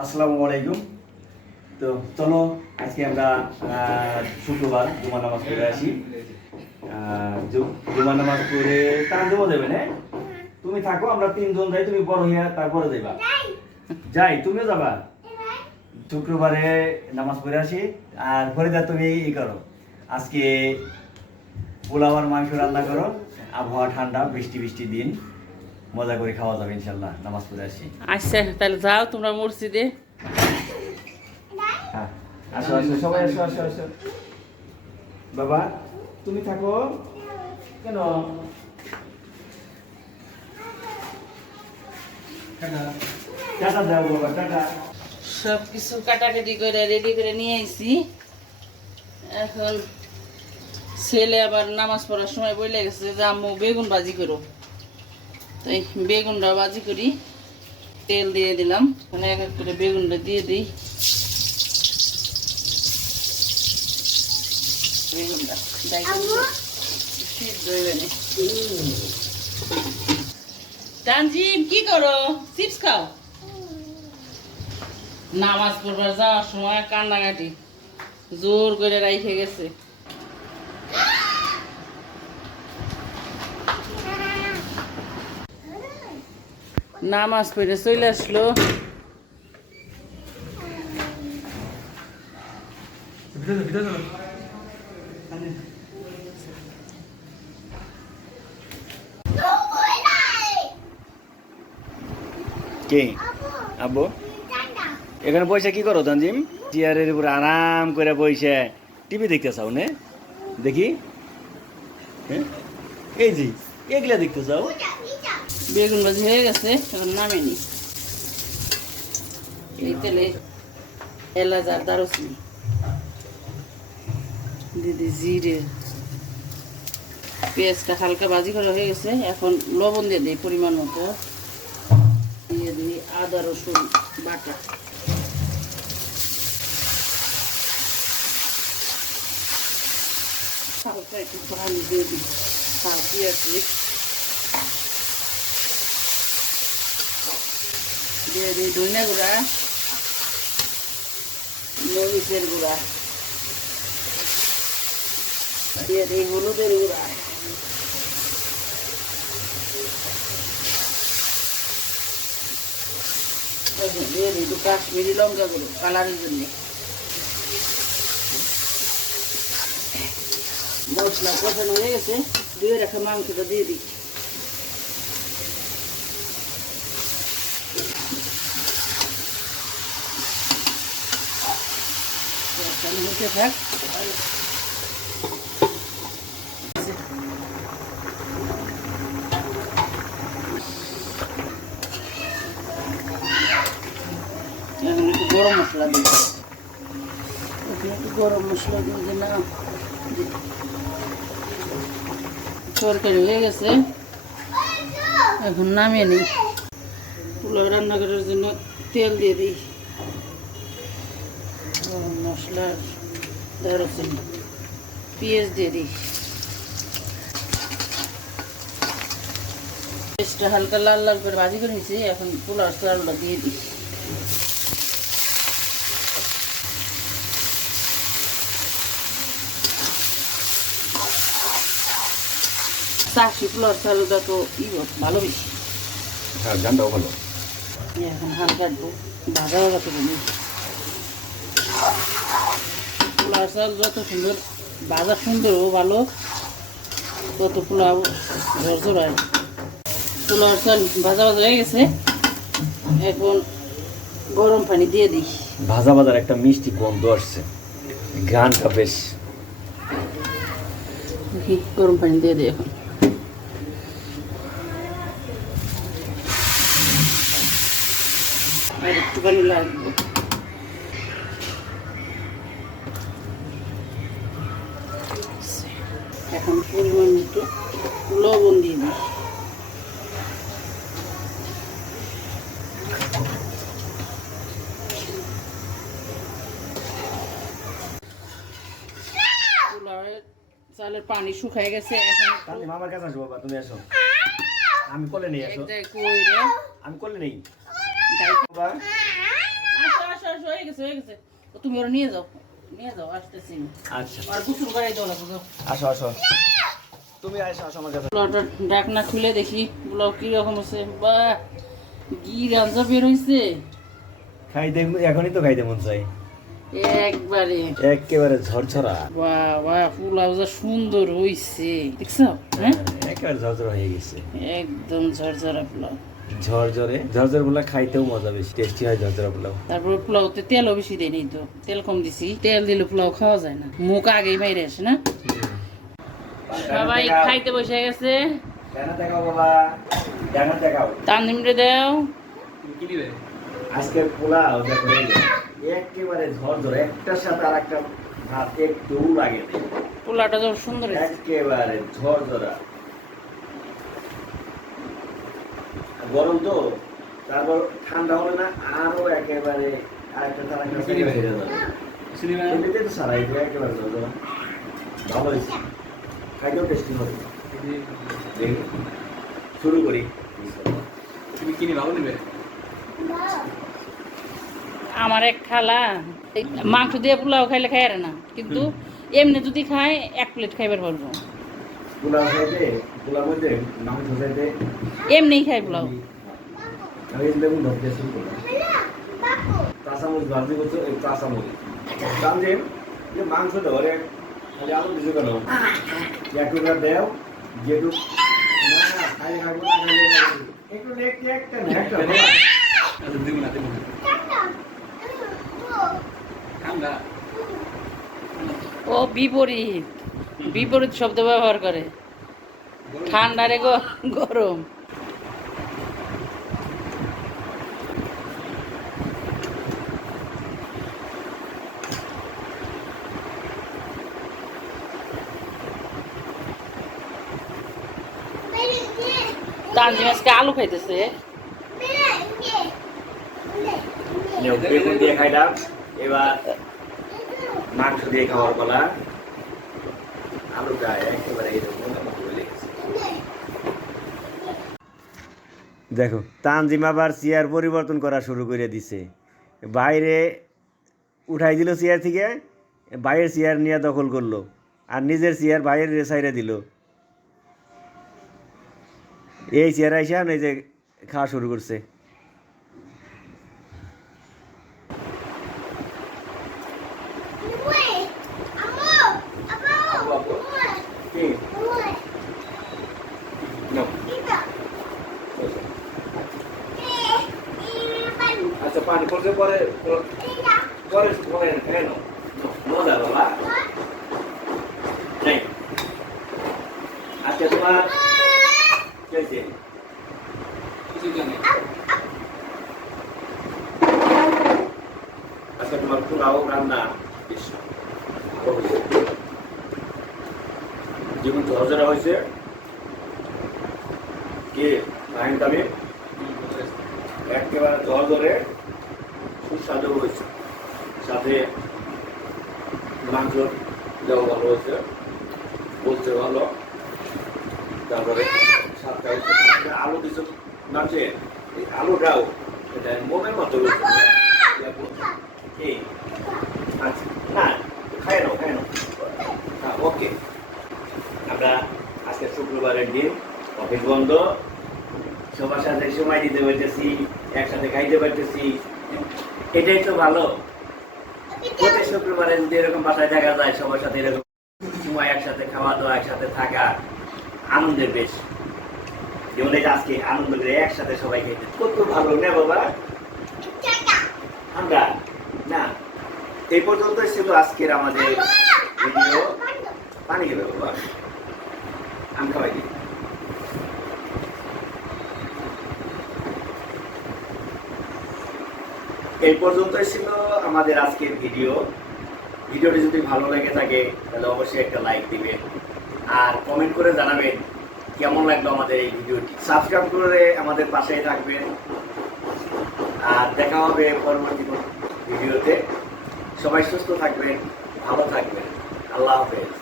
আসসালামু আলাইকুম। তো চলো, আজকে আমরা শুক্রবার জুমা নামাজ পড়ে আসি। জুমা নামাজ পড়ে তার দেবো দেবে না তুমি থাকো, আমরা তিনজন যাই, তুমি বড় হইয়া তারপরে যাইবা। যাই, তুমিও যাবা। শুক্রবারে নামাজ পড়ে আসি। আর ফরিদা, তুমি ই করো। আজকে পোলাও আর মাংস রান্না করো। আবহাওয়া ঠান্ডা, বৃষ্টি বৃষ্টি দিন। মজা করে খাওয়া যাবে ইনশাল্লাহ নামাজ পড়ে আসি। আচ্ছা তাহলে যাও তোমরা মসজিদে। হ্যাঁ আসো আসো সবাই আসো আসো আসো। বাবা তুমি থাকো। কেন? সব কিছু কাটাকাটি করে রেডি করে নিয়ে আইছি। এখন ছেলে আবার নামাজ পড়ার সময় বলে গেছে যে আম্মু বেগুন ভাজি করো। তাই বেগুনটা ভাজি করি। তেল দিয়ে দিলাম। মানে এক এক করে বেগুনটা দিয়ে দিই। বেগুনটা যাই সিদ্ধ হয়ে তানজিম কি করো? চিপস খাও? নামাজ পড়বার যাওয়ার সময় কান্নাকাটি। জোর করে রাইখে গেছে। নামাজ পড়ে চলে আসলো। কে? আব্বু? এখানে বসে কি করো, তানজিম? চেয়ারের উপর আরাম করে বসে। টিভি দেখতে চাও নে? দেখি। হ্যাঁ? এই জি এগুলা দেখতে চাও? বেগুন ভাজি হয়ে গেছে এখন নামেনি এই তেলে এলাচ আর দারুচিনি। দিদি জিরে। পেঁয়াজটা হালকা ভাজি করা হয়ে গেছে এখন লবণ দিয়ে দিই পরিমাণ মতো। দিয়ে দিই আদা রসুন বাটা। হালকা একটু পানি দিয়ে দিই। হালকি দিয়ে দিই গুঁড়া, মরিচের গুঁড়া, দিয়ে দিই হলুদের গুঁড়া। দিয়ে দিই একটু কাশ্মীরি লঙ্কা গুঁড়ো কালারের জন্য। মশলা কষানো হয়ে গেছে দিয়ে রাখা মাংসটা দিয়ে দিই। কষানো হতে থাক এখন একটু গরম মশলা দিই এখন একটু গরম মশলা দিয়ে দিলাম তরকারি হয়ে গেছে এখন নামিয়ে নিই পোলাও রান্না করার জন্য তেল দিয়ে দিই দারুচিনি পেঁয়াজ দিয়ে দিই পেঁয়াজটা হালকা লাল লাল করে ভাজি করে নিয়েছি এখন পোলাও চালটা দিয়ে দিই। চাষি পোলাও চালটা তো ই ভালো বেশি হ্যাঁ গানটাও ভালো। এখন হালকা ভাজা ভাজা করে নিই। পোলাও চাল যত সুন্দর ভাজা সুন্দর ও ভালো তত পোলাও ঝরঝর হয়। পোলাও চাল ভাজা ভাজা হয়ে গেছে। এখন গরম পানি দিয়ে দিই। ভাজা ভাজার একটা মিষ্টি গন্ধ আসছে। গানটা বেশ। গরম পানি দিয়ে দিই এখন। আর একটুখানি লাগবে। এখন পরিমাণ মতো লবণ দিয়ে দিই। চালের পানি শুকায় গেছে এখন আমার কাছে আসো বাবা তুমি আসো। আমি কোলে নেই আসো। আমি কোলে নেই। বাবা। আসো আসো আসো হয়ে গেছে হয়ে গেছে। তুমি ওরা নিয়ে যাও। আচ্ছা। আসো আসো তুমি আসো আসো আমার কাছে। পোলাওটা ঢাকনা খুলে দেখি পোলাও কি রকম আছে বা কি রান্না বের হইছে? খাইতে এখনই তো খাইতে মন চাই একবারে। একেবারে ঝরঝরা। বাহ বাহ পোলাও যা সুন্দর হইছে। দেখছ? হ্যাঁ? একেবারে ঝরঝরা হয়ে গেছে। একদম ঝরঝরা পোলাও ঝরঝরে। ঝরঝর পোলাও খাইতেও মজা বেশি টেস্টি হয় ঝরঝরা পোলাও তারপর পোলাওতে তেলও বেশি দেয়নি তো তেল কম দিছি। তেল দিলে পোলাও খাওয়া যায় না মুখ আগেই বাইরে আসে না। সবাই খাইতে বসে গেছে। তানজিমরে দাও। পোলাও দেখো একেবারে ঝরঝরে একটার সাথে আর একটা ভাত একটু লাগে না। যখন সুন্দর একেবারে ঝরঝরা। গরম তো তারপর ঠান্ডা হবে না আরও একেবারে আরেকটা তারা বেড়ে যাবে। এমনিতে তো সারাই দেয় একেবারে ঝরঝরা ভালো হয়েছে। খাইতেও টেস্টি হবে। শুরু করি। তুমি কিনে ভালো নেবে? আমার এক খালা মাংস দিয়ে পোলাও খাইলে খাই আর না। কিন্তু এমনি যদি খায় এক প্লেট খাইবার পারব। পোলাও খাইতে পোলাও মধ্যে মাংস খাইতে। এমনিই খাই পোলাও। আমি লেবু ধরতে শুরু করলাম। কাঁচামরিচ ভাজি করছ এই কাঁচামরিচ। জানছেন যে মাংস ধরে খালি আলু দিছো কেন? একটু দেও যেটু না খালি খাব না খালি খাব। একটু একটু একটা না একটা না। না দেবো না। ও বিপরীত। বিপরীত শব্দ ব্যবহার করে। ঠান্ডারে গ- গরম। তানজিম আজকে আলু খাইতেছে। বেগুন দিয়ে খাইলাম এবার মাংস দিয়ে খাওয়ার পালা। আলুটা একেবারে দেখো তানজিম আবার চেয়ার পরিবর্তন করা শুরু করে দিছে। বাইরে উঠাই দিল চেয়ার থেকে বাইরের চেয়ার নিয়ে দখল করল। আর নিজের চেয়ার বাইরের সাইডে দিল। এই চেয়ার আইসা এই যে খাওয়া শুরু করছে. আচ্ছা পানি পড়ছে পরে পরে পরে কেন মজা বাবা। আচ্ছা তোমার আচ্ছা তোমার পোলাও রান্না। যেমন ঝরঝরা হয়েছে, কি লাইন দামে? একেবারে জল ধরে সুস্বাদু হয়েছে। সাথে মাংস দেওয়া ভালো হয়েছে, বলতে ভালো। তারপরে আলু দিচ্ছে নাচে এই আলুটাও এটা মনের মতো কি আচ্ছা না, খাই নাও খাই নাও। হ্যাঁ ওকে। আমরা আজকে শুক্রবারের দিন অফিস বন্ধ। সবার সাথে সময় দিতে পারতেছি, একসাথে খাইতে পারতেছি। এটাই তো ভালো। প্রত্যেক শুক্রবারে যদি এরকম বাসায় থাকা যায়, সবার সাথে এরকম সময় একসাথে খাওয়া দাওয়া একসাথে থাকা, আনন্দের বেশ। যেমন আজকে আনন্দ করে একসাথে সবাই খেতে কত ভালো না বাবা? আমরা না এই পর্যন্ত ছিল আজকের আমাদের ভিডিও পানি খেবে বাবা আমি খাওয়াই এই পর্যন্তই ছিল আমাদের আজকের ভিডিও ভিডিওটি যদি ভালো লেগে থাকে তাহলে অবশ্যই একটা লাইক দিবেন। আর কমেন্ট করে জানাবেন কেমন লাগল আমাদের এই ভিডিওটি? সাবস্ক্রাইব করে আমাদের পাশেই থাকবেন। আর দেখা হবে পরবর্তী ভিডিওতে। সবাই সুস্থ থাকবেন, ভালো থাকবেন। আল্লাহ হাফেজ।